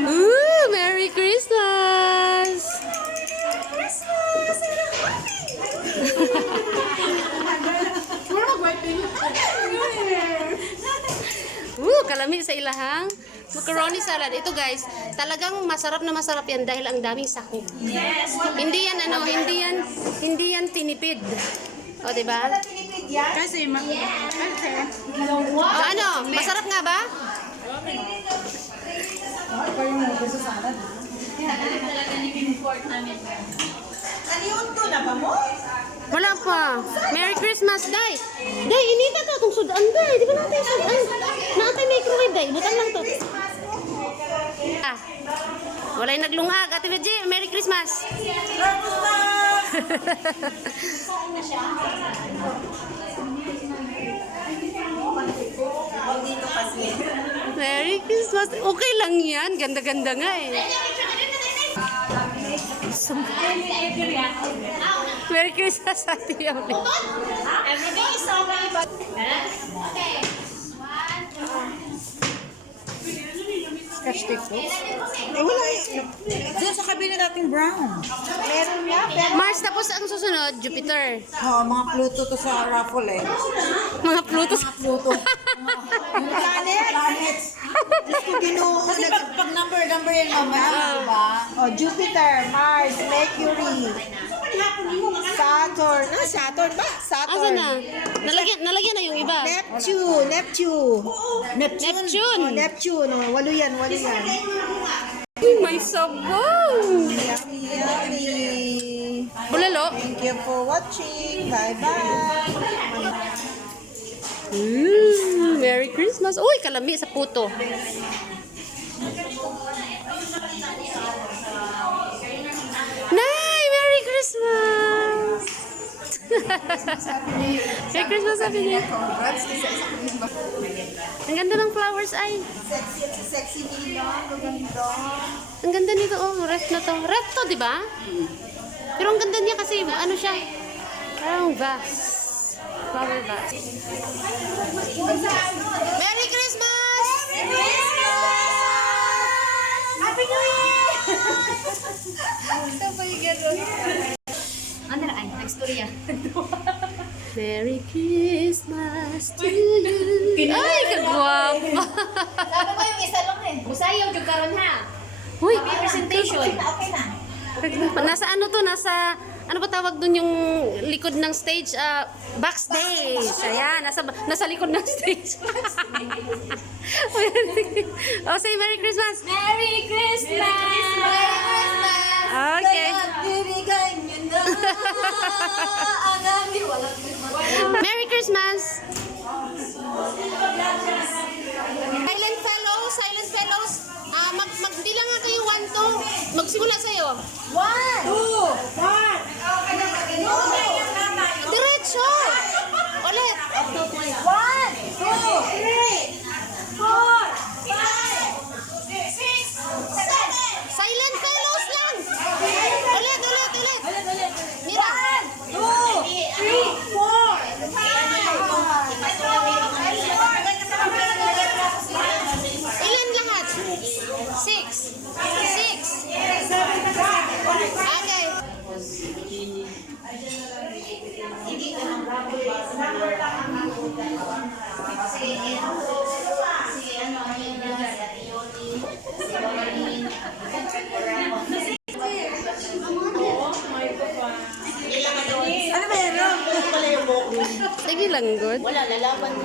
Ooh, Merry Christmas! Kalami sa ilahang macaroni salad. Ito guys, talagang masarap na masarap yan dahil ang daming sako. Yes. Hindi yan tinipid. O, diba? Kasi okay. O, ano? Masarap nga ba? Naliunto na ba mo? Wala pa. Merry Christmas, Day. Day, inita ka itong sudan, Day. Di ba natin sudan? Naantay microwave, Day. Butan lang to. Ah. Wala'y naglungag. Ate Medji, Merry Christmas. Merry Christmas. Okay lang yan. Ganda-ganda nga eh. Merry Christmas, Ate Yoli. Everything is okay, but... Okay. Scotch tape po? Wala eh. Diyan sa kabila nating brown. Meron niya, pero... Mars, tapos ang susunod, Jupiter. Oo, mga Pluto to sa raffle eh. Mga Pluto. Pluto. Planets. Gusto ginoo. Kasi pag number yan mamaya, diba? Oh, Jupiter, Mars, Mercury, Saturn. Ah, Saturn ba? Asa Saturn. na? Nalagyan na yung iba. Neptune. Neptune. Oh, Neptune. Oh, walo yan. May sabaw. Yummy. Bulalo. Thank you for watching. Bye-bye. Merry Christmas. Uy, kalami sa puto. Nay, Merry Christmas. Merry Christmas, Happy New Year. Ang ganda ng flowers ay. Sexy nila. Maganda. Ang ganda nito, oh, ref na to. Ref to, di ba? Pero ang ganda niya kasi, ano siya, parang vase. Flower vase. Merry Christmas! Merry Christmas! Happy New Year! Ano na ay? Nagstorya. Merry Christmas to you. Ay, kagwapa. Sabi ko yung isa lang eh. Musayaw yung karon ha. Uy, Happy presentation. Okay na. nasa ano to, nasa, ano ba tawag dun yung likod ng stage? Backstage. Ayan, nasa likod ng stage. Oh, say Merry Christmas. Merry Christmas! Merry Christmas! Okay. Bibigay nyo na ang aming walang Merry Christmas. Silent fellows. Magbilang nga kayo 1, 2. Magsimula sa'yo. 1, 2, 1. Diretso. Ulit. 1, 2, 3, 4, 5, 6, 7. Silent fellows lang. Ulit. Mira. 1, 2, 3, 4. Ilan lahat? 6. Okay. Ano meron? Sige lang, good. Wala, lalaban mo.